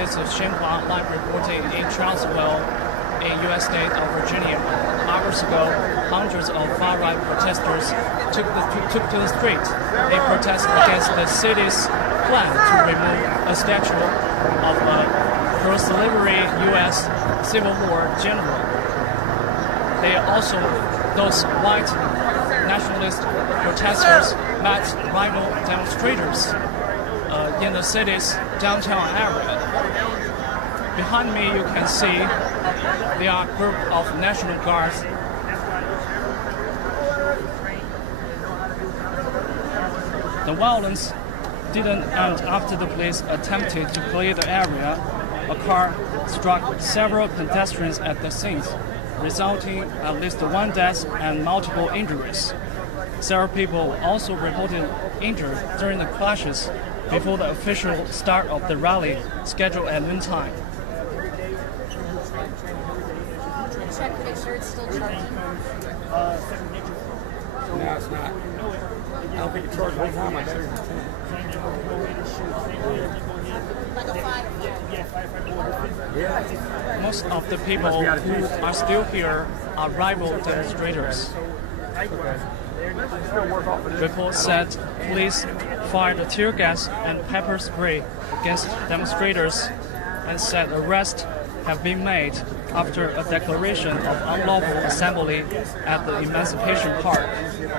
This is Xinhua live reporting in Charlottesville, in U.S. state of Virginia. Hours ago, hundreds of far-right protesters took to the street. They protest against the city's plan to remove a statue of a pro-slavery U.S. Civil War general. They also, those white nationalist protesters met rival demonstrators in the city's downtown area. Behind me, you can see there are a group of National Guards. The violence didn't end after the police attempted to clear the area. A car struck several pedestrians at the scene, resulting in at least one death and multiple injuries. Several people also reported injured during the clashes before the official start of the rally scheduled at noon time. Check to make sure it's still charging. No, it's not. I don't think it charged one time. I better. Like a 5. Yeah. Most of the people who are still here are rival demonstrators. Reports said police fired tear gas and pepper spray against demonstrators and said arrests have been made after a declaration of unlawful assembly at the Emancipation Park. If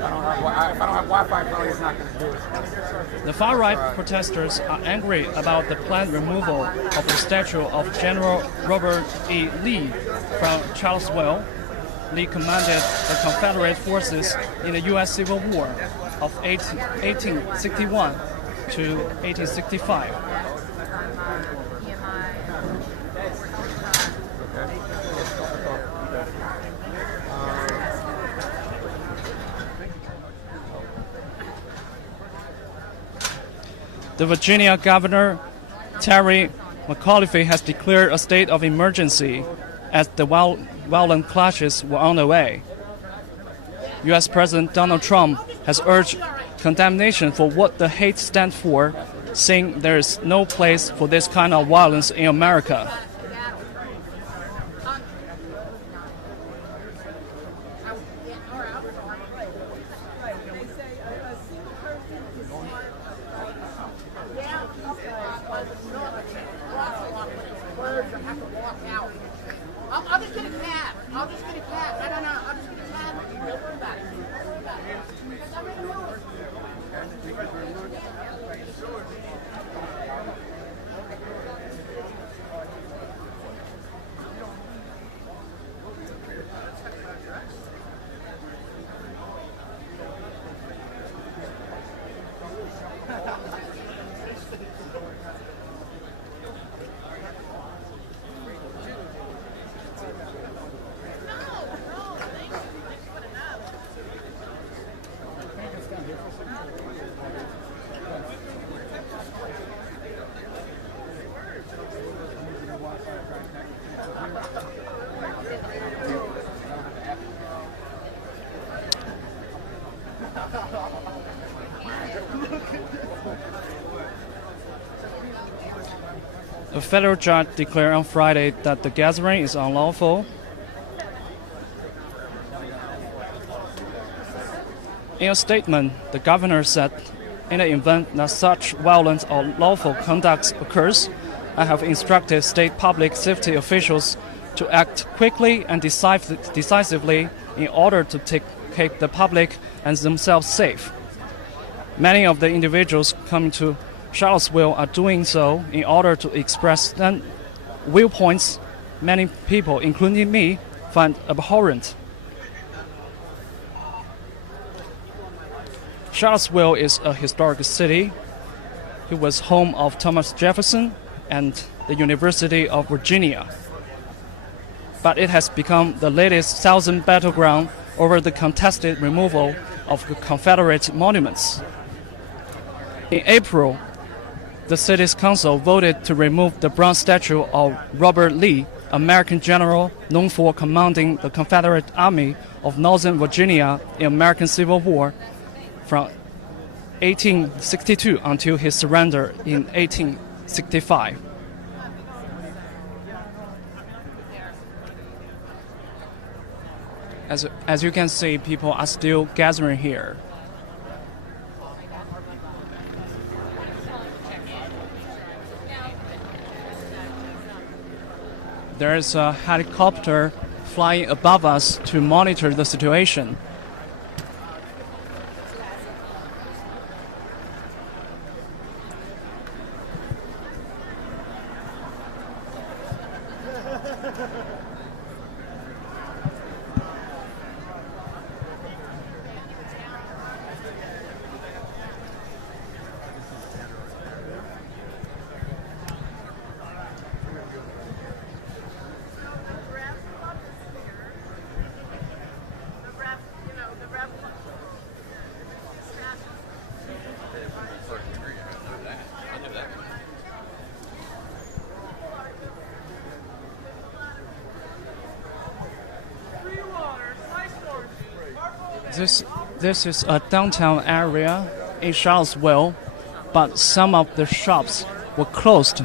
I don't have Wi-Fi, probably it's not going to do it. The far-right protesters are angry about the planned removal of the statue of General Robert E. Lee from Charlottesville. Lee commanded the Confederate forces in the U.S. Civil War of 1861 to 1865. The Virginia Governor, Terry McAuliffe, has declared a state of emergency as the violent clashes were on the way. U.S. President Donald Trump has urged condemnation for what the hate stands for, saying there is no place for this kind of violence in America. I'll just get a cab. I'll just get a cab. No. I'll just get a cab. Don't worry about it. Don't worry about it. Because I'm in the mood. A federal judge declared on Friday that the gathering is unlawful. In a statement, the governor said, "In the event that such violent or lawful conduct occurs, I have instructed state public safety officials to act quickly and decisively in order to keep the public and themselves safe. Many of the individuals coming to Charlottesville are doing so in order to express viewpoints many people, including me, find abhorrent." Charlottesville is a historic city. It was home of Thomas Jefferson and the University of Virginia. But it has become the latest Southern battleground over the contested removal of the Confederate monuments. In April, the city's council voted to remove the bronze statue of Robert Lee, American general known for commanding the Confederate Army of Northern Virginia in American Civil War from 1862 until his surrender in 1865. As you can see, people are still gathering here. There is a helicopter flying above us to monitor the situation. This is a downtown area in Charlottesville, but some of the shops were closed.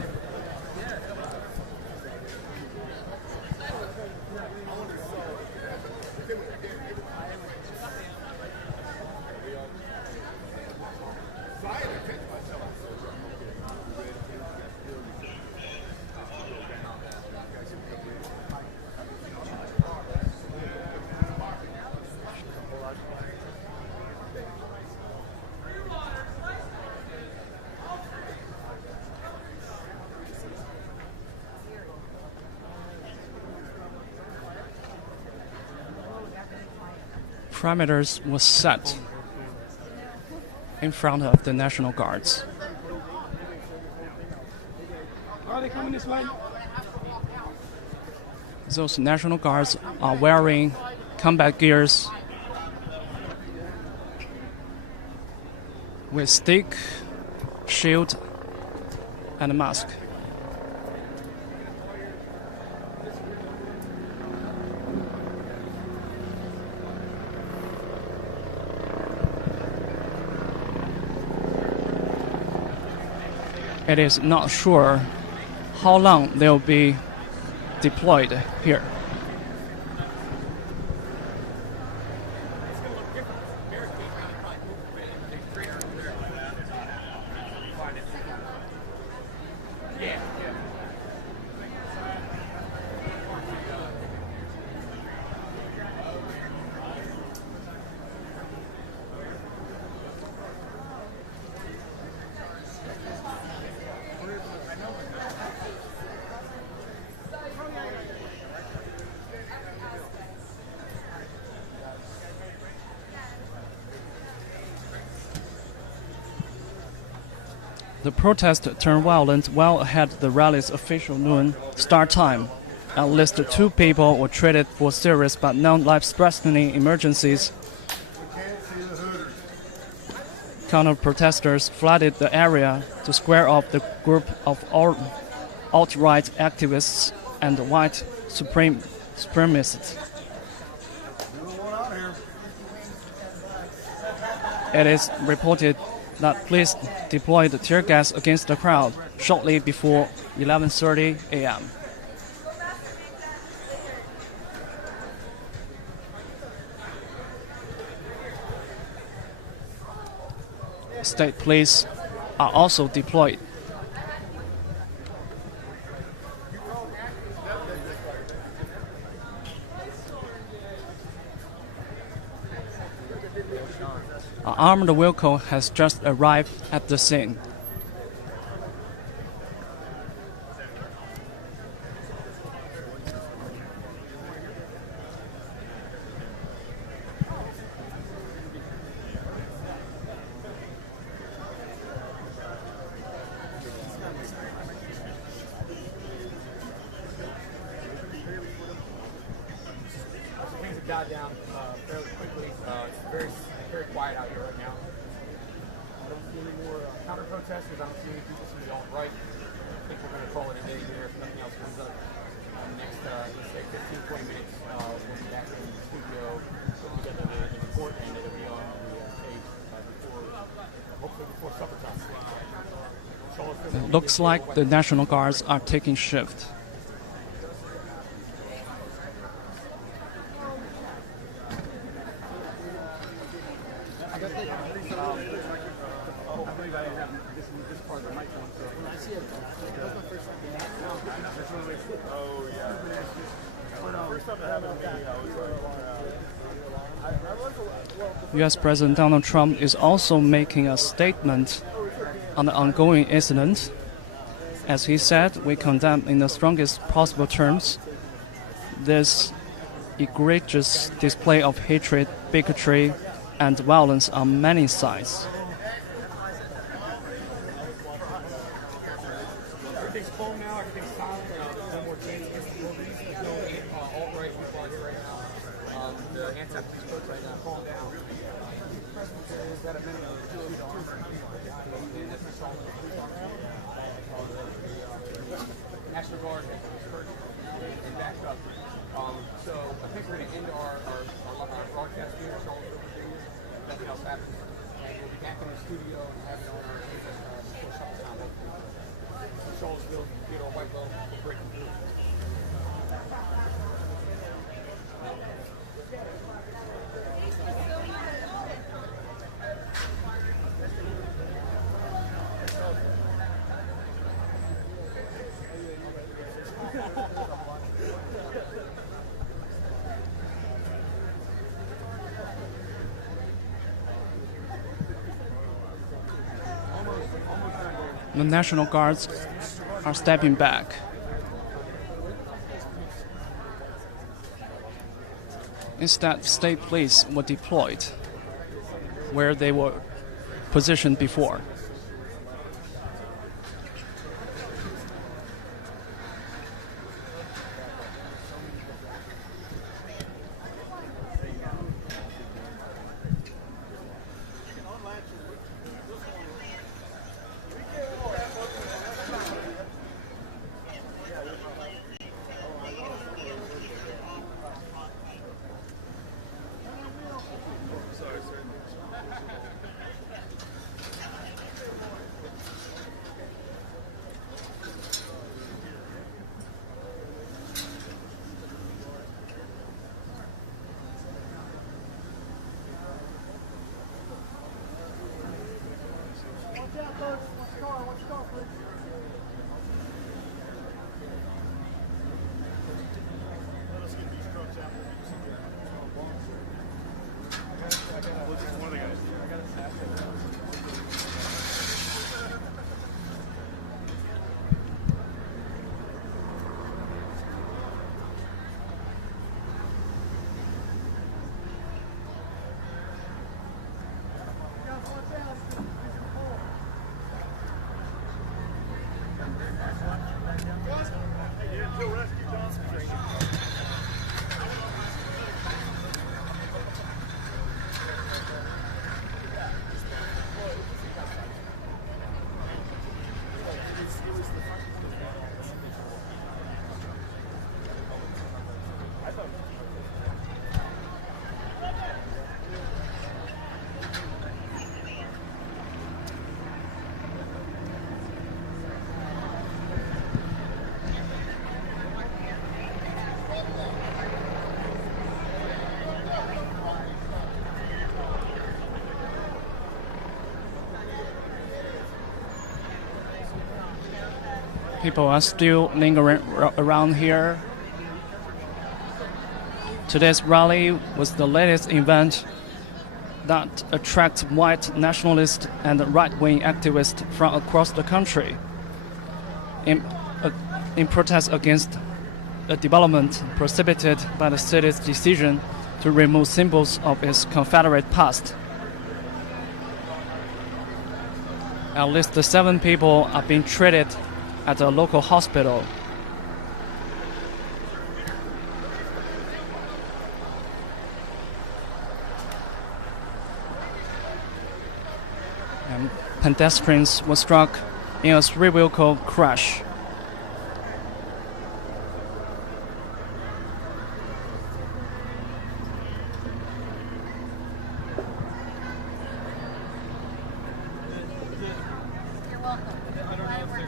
Perimeters was set in front of the National Guards. Are they coming this way? Those National Guards are wearing combat gears with stick, shield, and a mask. It is not sure how long they'll be deployed here. The protest turned violent well ahead of the rally's official noon start time. At least 2 people were treated for serious but non-life-threatening emergencies. Counter-protesters flooded the area to square off the group of alt-right activists and white supremacists. It is reported that police deployed tear gas against the crowd shortly before 11:30 a.m. State police are also deployed. An armored vehicle has just arrived at the scene. Things have died down fairly quickly. It's very quiet out here right now. I don't see any more counter-protesters. I don't see any people seem to be on right. I think we're going to call it a day here if nothing else comes up. Next, let's say 15, 20 minutes, we'll be back in the studio, putting together the report, and it'll be on the page before. Hopefully It looks like the National Guards are taking shift. U.S. President Donald Trump is also making a statement on the ongoing incident. As he said, we condemn in the strongest possible terms this egregious display of hatred, bigotry, and violence on many sides. Everything's calm now, everything's silent. No more changes against the movies. There's no alt-right people out here right now. The anti-police folks right now, calm down. Presbyterians that have many of the Jewish arms. And that's what's wrong with the police officers. The National Guard has dispersed and backed up. So I think we're going to end our broadcast here in Charlottesville, Virginia. Nothing else happens. And we'll be back in the studio and have it on our before summertime. Charlottesville, get our white belt, we're breaking through. The National Guards are stepping back. Instead, state police were deployed where they were positioned before. People are still lingering around here. Today's rally was the latest event that attracts white nationalists and right-wing activists from across the country in protest against a development precipitated by the city's decision to remove symbols of its Confederate past. At least 7 people are being treated at a local hospital. And pedestrians were struck in a 3-vehicle crash. You're welcome.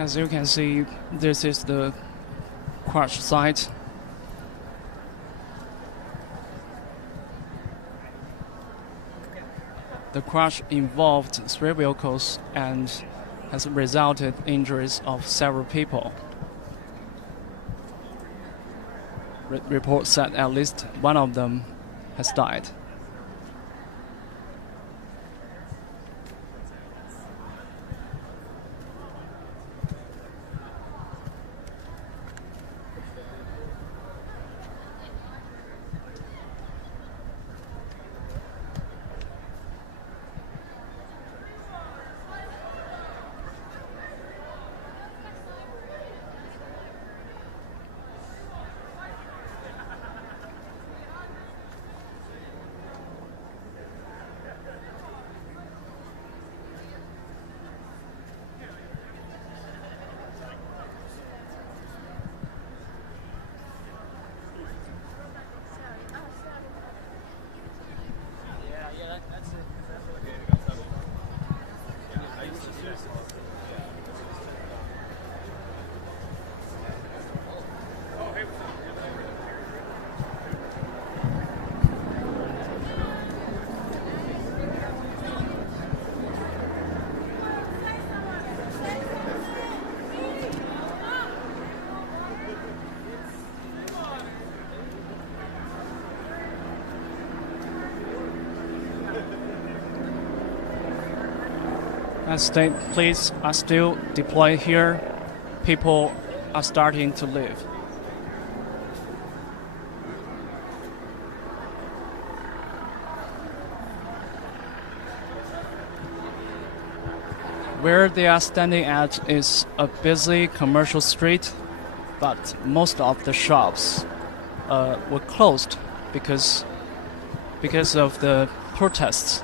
As you can see, this is the crash site. The crash involved 3 vehicles and has resulted in injuries of several people. Reports said at least one of them has died. As state police are still deployed here, people are starting to leave. Where they are standing at is a busy commercial street, but most of the shops were closed because of the protests.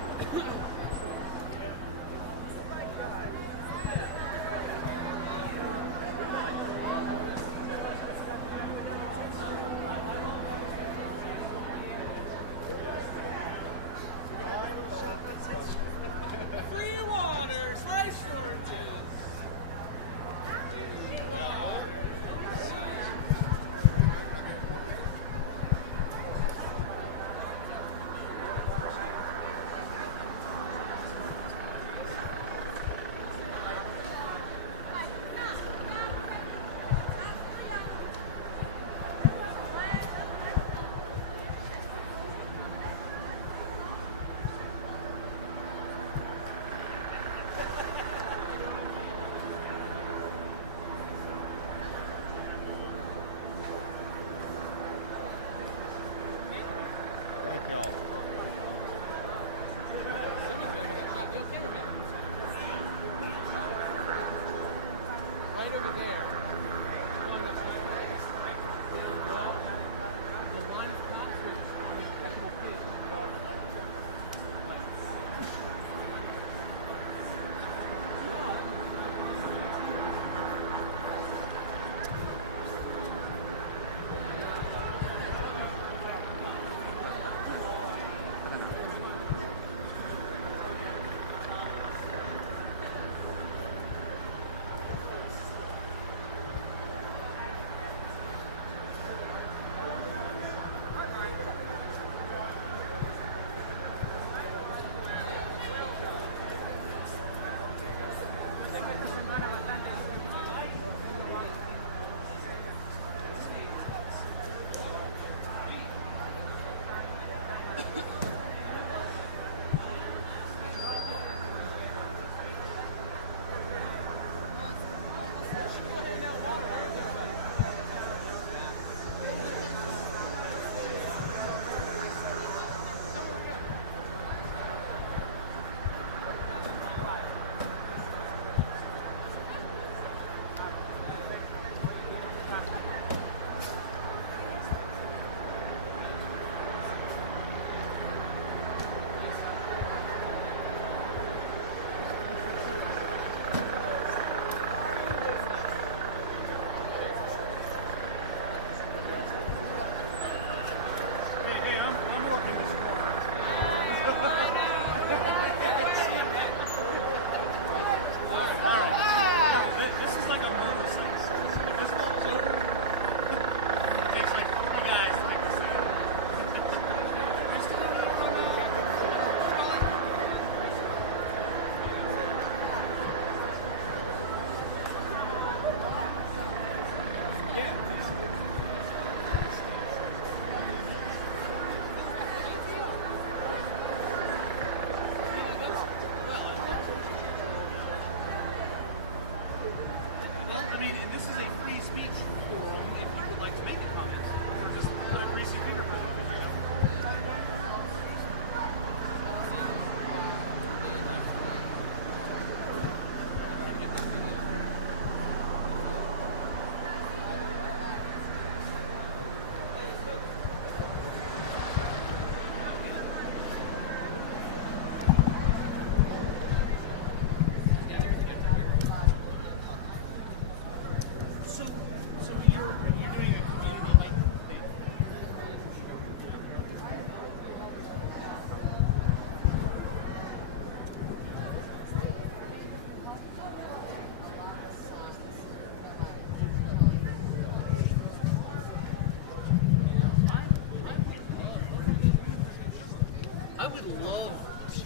would love to.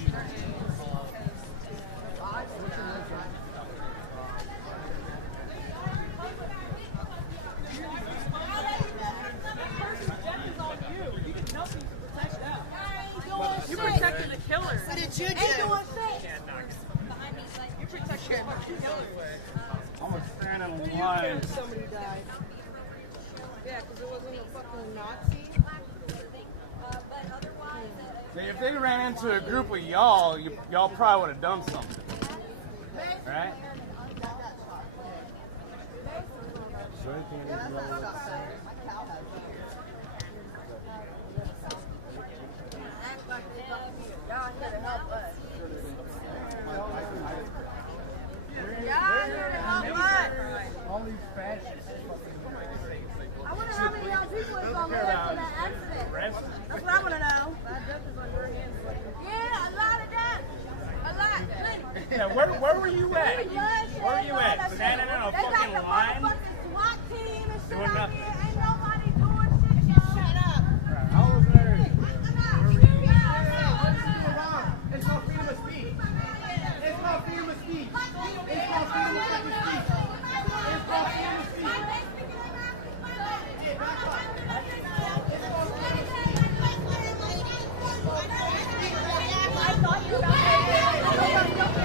You protected the killer. What did you do? You protected the killer. I'm a fan of You line. killed somebody died. Yeah, because it wasn't a fucking Nazi. See, if they ran into a group of y'all, y'all probably would have done something. Right? Y'all here to help us. All these fascists. I wonder how many young people is going to live from that accident. That's what I want to know. Yeah, a lot of that. A lot. Plenty. Yeah, where were you at? Where were you at? Standing in a fucking line? SWAT team and shit Doing out nothing. here. Ain't nobody doing shit, y'all. Shut up. I was there. It's called freedom of speech. It's called freedom of speech. It's called freedom of fucking speech. It's called freedom of speech. I thought you were about to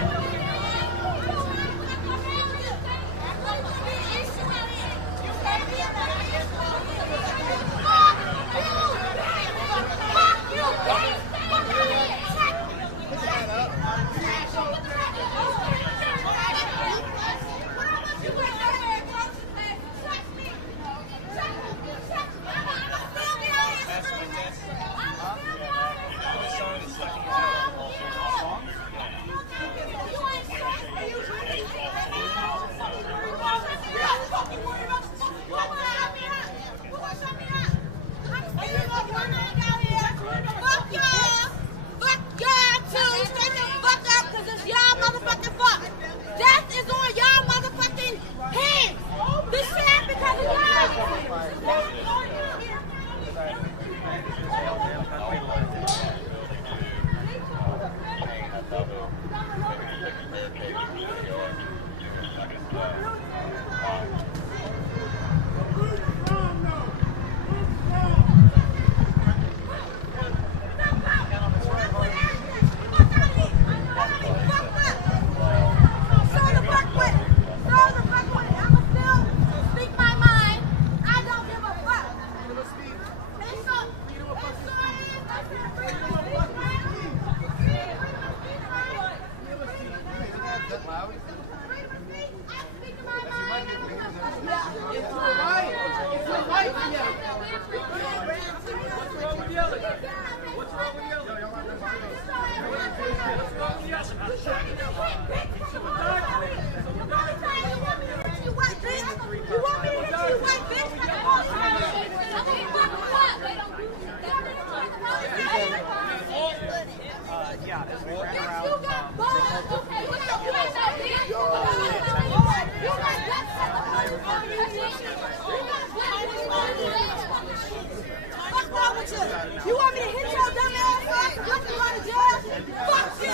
You want me to hit your dumb ass ass and let you go to jail? Fuck you!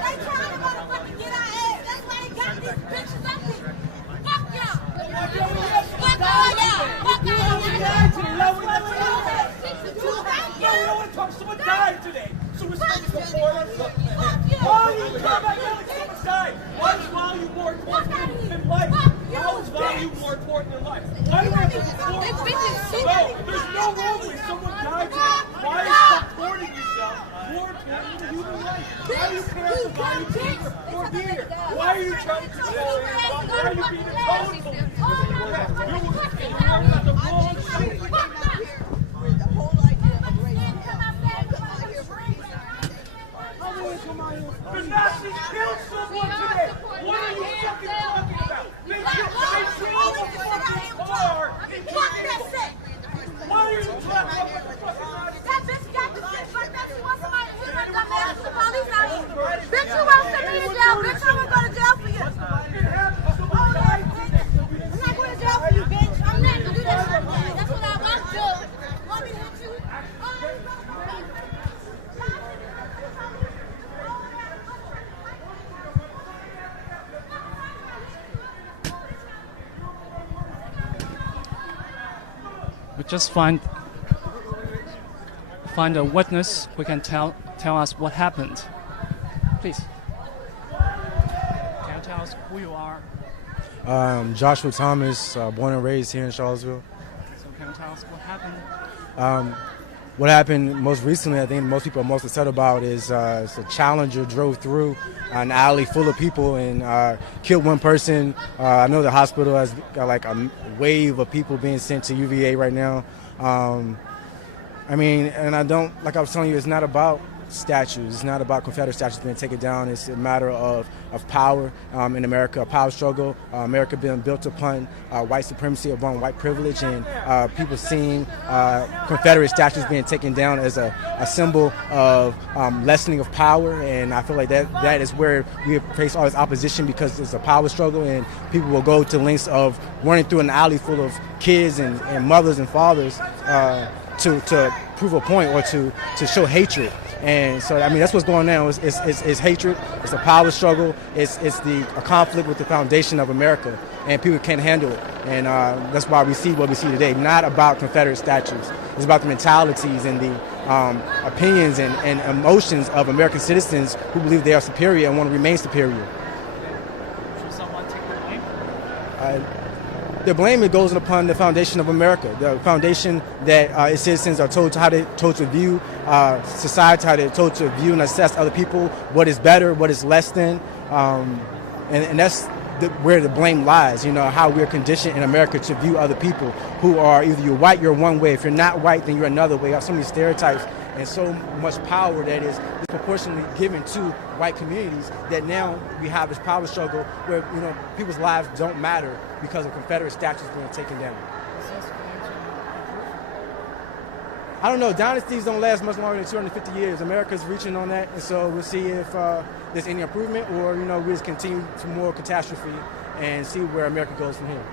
They trying to motherfucking get our ass. That's why they got these bitches up here. Fuck y'all! Fuck all y'all! Fuck all y'all! No, we don't want to talk. Someone died today. So we're supposed to support us. Fuck you! Why do you come back yelling someone died? Why is value more important than life? How is value more important than life? Why do we have to support? No, there's no role when someone died today. Why is supporting yourself more important than human life? Why do you care if the value changes or being here? Why are you trying to control it? Why are you being a total police? You're at the wrong side. The Nazis killed someone today! What are you fucking talking about? They drove a fucking car and killed people! Why are you trying to talk about the fucking Nazis? That bitch got the shit fucked up. She wants somebody to put dumb ass to the police out here. Bitch, you won't send me to jail. Bitch, I'm gonna go to jail for you. I'm not going to jail for you, bitch. I'm not gonna do that shit. That's what I want to do. just find a witness who can tell us what happened. Please. Can you tell us who you are? Joshua Thomas, born and raised here in Charlottesville. So can you tell us what happened? What happened most recently, I think most people are most upset about, is a Challenger drove through an alley full of people and killed one person. I know the hospital has got like a wave of people being sent to UVA right now. I mean, and I don't, like I was telling you, it's not about statues. It's not about Confederate statues being taken down. It's a matter of power in America, a power struggle. America being built upon white supremacy, upon white privilege, and people seeing Confederate statues being taken down as a symbol of lessening of power. And I feel like that is where we face all this opposition, because it's a power struggle, and people will go to lengths of running through an alley full of kids and mothers and fathers to prove a point or to show hatred. And so, I mean, that's what's going on. It's hatred. It's a power struggle. It's a conflict with the foundation of America, and people can't handle it. And that's why we see what we see today. Not about Confederate statues. It's about the mentalities and the opinions and emotions of American citizens who believe they are superior and want to remain superior. Should someone take the blame? The blame, it goes upon the foundation of America, the foundation that its citizens are told to view society, how they're told to view and assess other people, what is better, what is less than, and that's where the blame lies. You know, how we're conditioned in America to view other people who are either you're white, you're one way. If you're not white, then you're another way. We have so many stereotypes and so much power that is disproportionately given to white communities, that now we have this power struggle where, you know, people's lives don't matter because of Confederate statues being taken down. I don't know. Dynasties don't last much longer than 250 years. America's reaching on that, and so we'll see if there's any improvement, or, you know, we just continue to more catastrophe and see where America goes from here.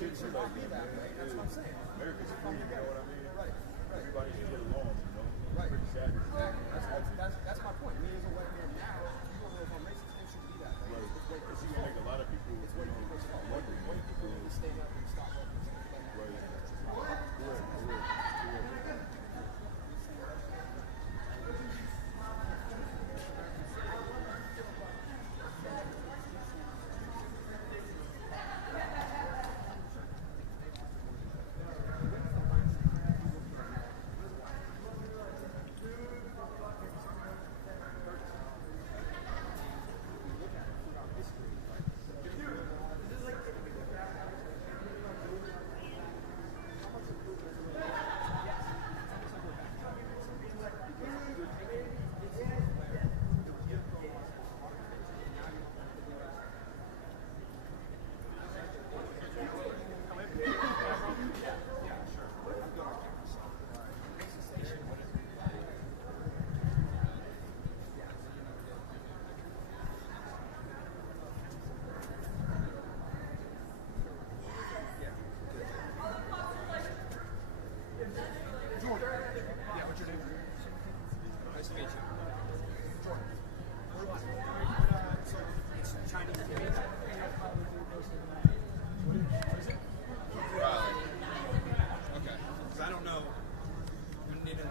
shouldn't be like that, man. That's what I'm saying. America's free, you know what I mean? Right. Everybody should get along, you know? Right. Pretty sad. That's my point. Me as a white man now, you don't know if I'm racist, it shouldn't be that way. Right. Because you make a lot of people, It's white people's fault. White people need to stand up and stop what they're saying. right.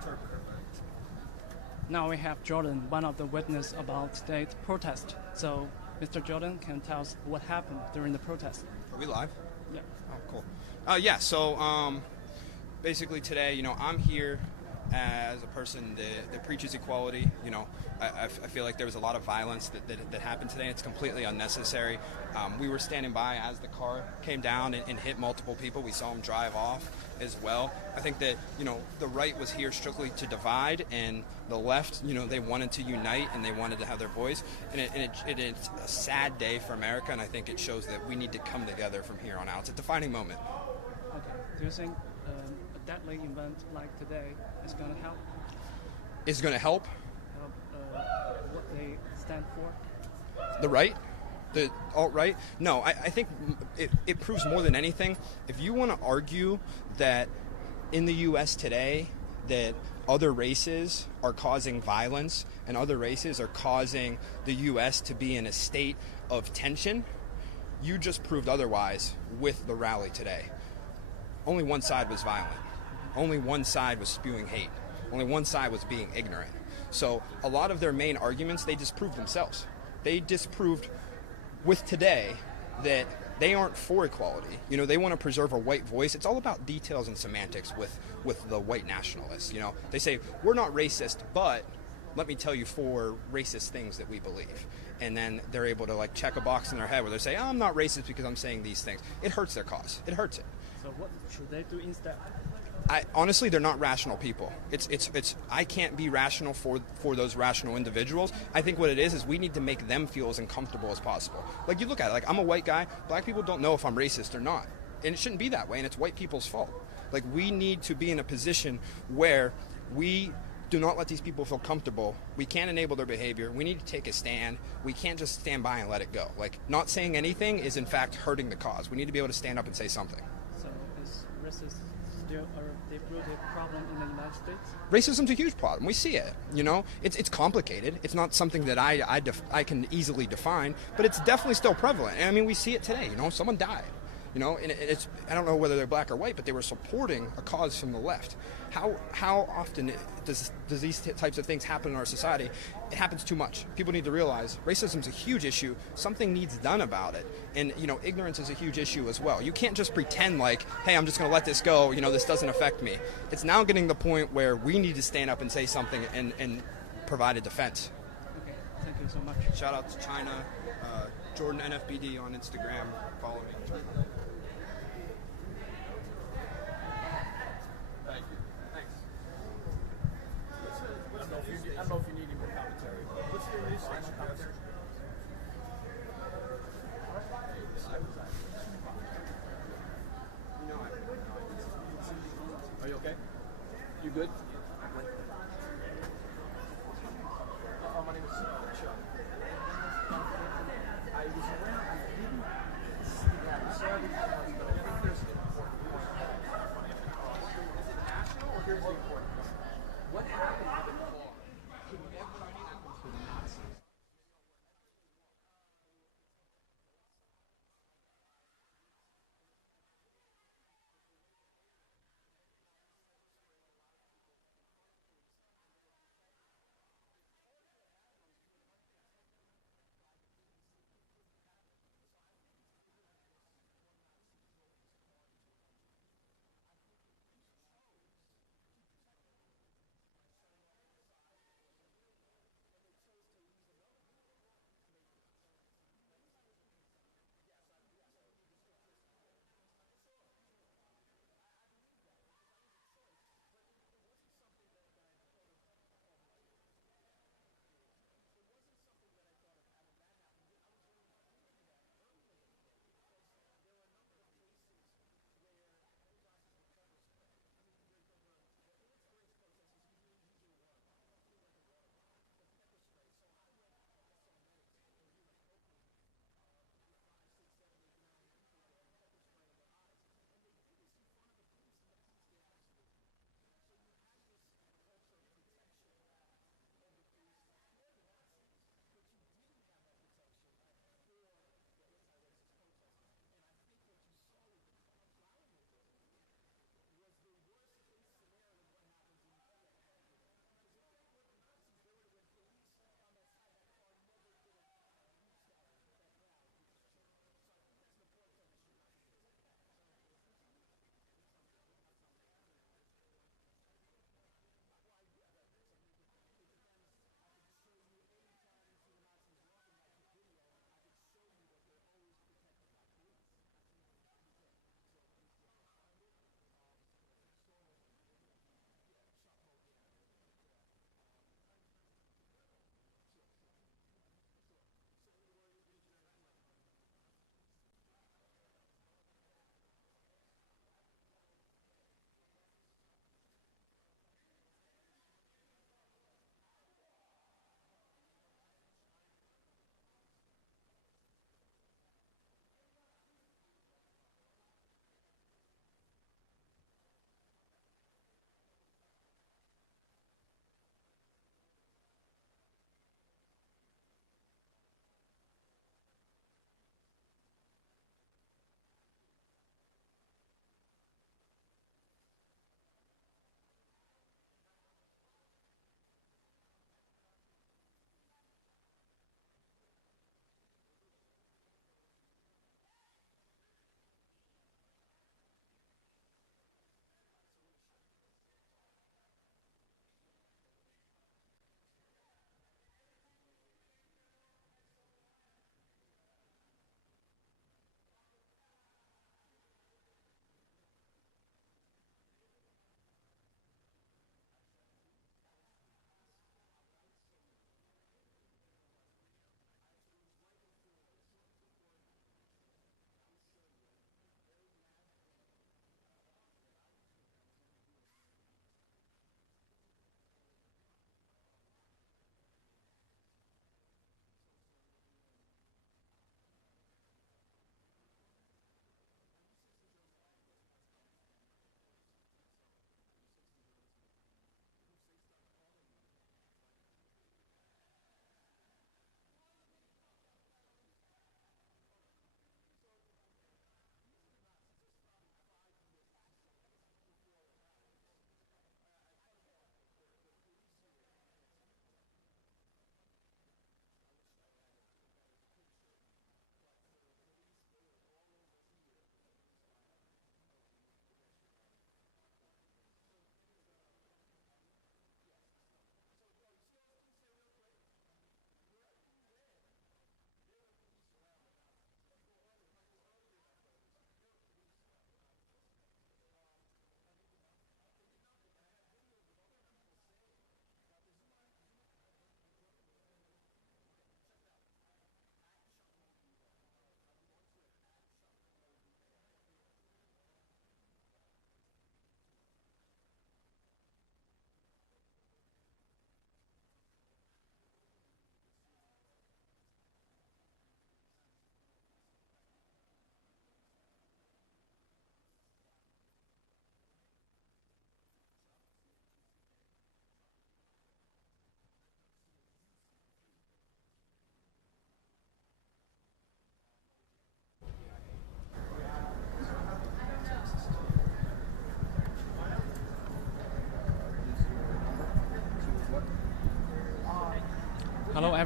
Correct. Now we have Jordan, one of the witnesses about today's protest. So, Mr. Jordan can tell us what happened during the protest. Are we live? Yeah. Oh, cool. So basically today, I'm here as a person that preaches equality. I feel like there was a lot of violence that happened today. It's completely unnecessary. We were standing by as the car came down and hit multiple people. We saw them drive off as well. I think that, the right was here strictly to divide, and the left, they wanted to unite and they wanted to have their voice. And it's a sad day for America, and I think it shows that we need to come together from here on out. It's a defining moment. Okay. Do you think a deadly event like today is going to help? Is going to help? What they stand for? The right? The alt-right? No, I think it proves more than anything. If you want to argue that in the U.S. today that other races are causing violence and other races are causing the U.S. to be in a state of tension, you just proved otherwise with the rally today. Only one side was violent. Only one side was spewing hate. Only one side was being ignorant. So a lot of their main arguments, they disproved themselves. They disproved with today that they aren't for equality. They want to preserve a white voice. It's all about details and semantics with the white nationalists. They say, we're not racist, but let me tell you 4 racist things that we believe. And then they're able to check a box in their head where they say, I'm not racist because I'm saying these things. It hurts their cause. It hurts it. So what should they do instead? Honestly, they're not rational people. I can't be rational for those rational individuals. I think what it is we need to make them feel as uncomfortable as possible. You look at it, I'm a white guy. Black people don't know if I'm racist or not. And it shouldn't be that way, and it's white people's fault. We need to be in a position where we do not let these people feel comfortable. We can't enable their behavior. We need to take a stand. We can't just stand by and let it go. Not saying anything is in fact hurting the cause. We need to be able to stand up and say something. So is racist still a deep-rooted problem in the United States? Racism's a huge problem. We see it. It's complicated. It's not something that I can easily define, but it's definitely still prevalent. And I mean, we see it today. Someone died. And I don't know whether they're black or white, but they were supporting a cause from the left. How often does these types of things happen in our society? It happens too much. People need to realize racism's a huge issue. Something needs done about it. And, ignorance is a huge issue as well. You can't just pretend hey, I'm just going to let this go. This doesn't affect me. It's now getting to the point where we need to stand up and say something and provide a defense. Okay, thank you so much. Shout out to China, Jordan NFBD on Instagram. Follow me. Thank you. Thanks. I don't know if you need any more commentary. What's your research commentary? Are you okay? You good? My name is Chuck. I was around. I didn't see that. Sorry, but I think there's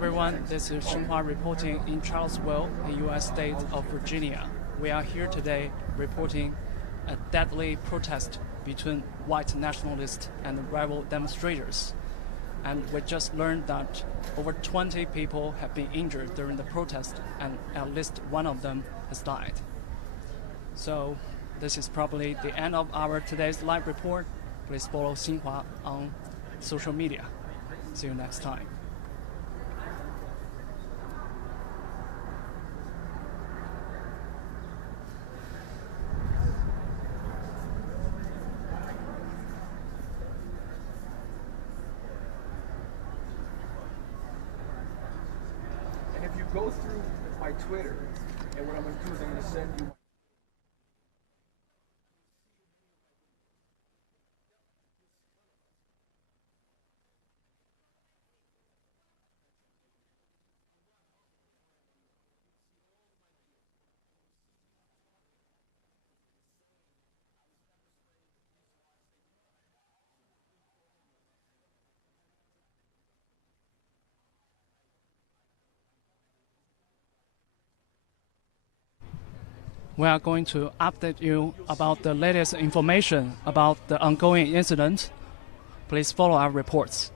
everyone. This is Xinhua reporting in Charlottesville, the U.S. state of Virginia. We are here today reporting a deadly protest between white nationalists and rival demonstrators. And we just learned that over 20 people have been injured during the protest, and at least one of them has died. So this is probably the end of our today's live report. Please follow Xinhua on social media. See you next time. And if you go through my Twitter, and what I'm going to do is I'm going to send you. We are going to update you about the latest information about the ongoing incident. Please follow our reports.